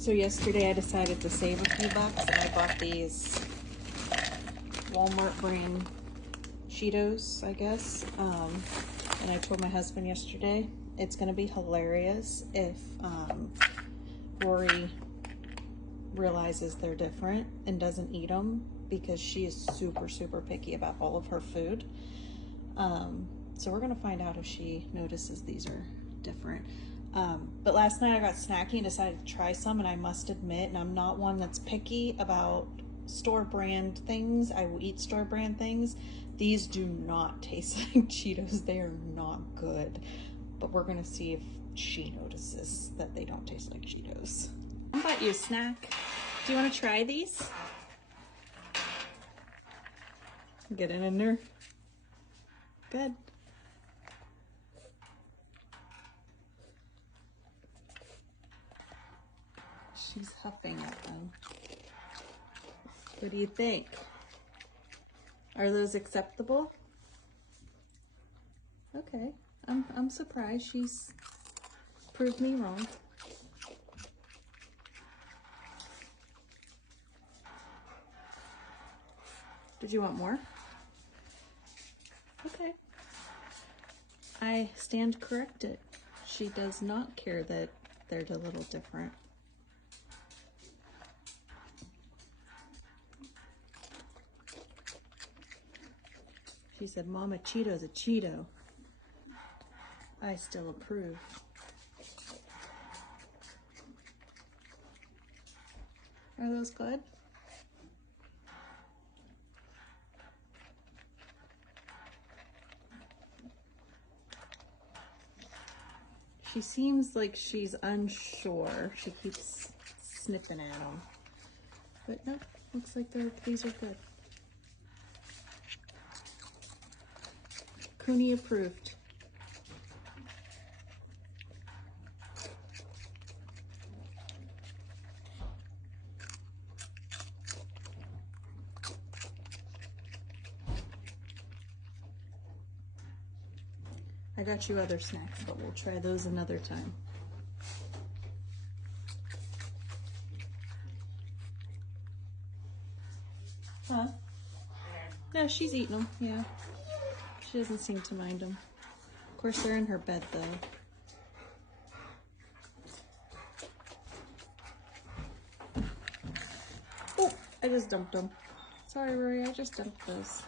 So yesterday I decided to save a few bucks and I bought these Walmart brand Cheetos, I guess. And I told my husband yesterday it's gonna be hilarious if Rory realizes they're different and doesn't eat them, because she is super picky about all of her food. So we're gonna find out if she notices these are different. But last night I got snacky and decided to try some, and I must admit, and I'm not one that's picky about store brand things, I will eat store brand things. These do not taste like Cheetos. They are not good. But we're gonna see if she notices that they don't taste like Cheetos. How about you, snack? Do you want to try these? Get it in there. Good. She's huffing at them. What do you think? Are those acceptable? Okay. I'm surprised. She's proved me wrong. Did you want more? Okay. I stand corrected. She does not care that they're a little different. She said, Mom, a Cheeto's a Cheeto. I still approve. Are those good? She seems like she's unsure. She keeps sniffing at them. But no, looks like these are good. Cooney approved. I got you other snacks, but we'll try those another time. Huh? No, she's eating them, yeah. She doesn't seem to mind them. Of course, they're in her bed, though. Oh, I just dumped them. Sorry, Rory, I just dumped those.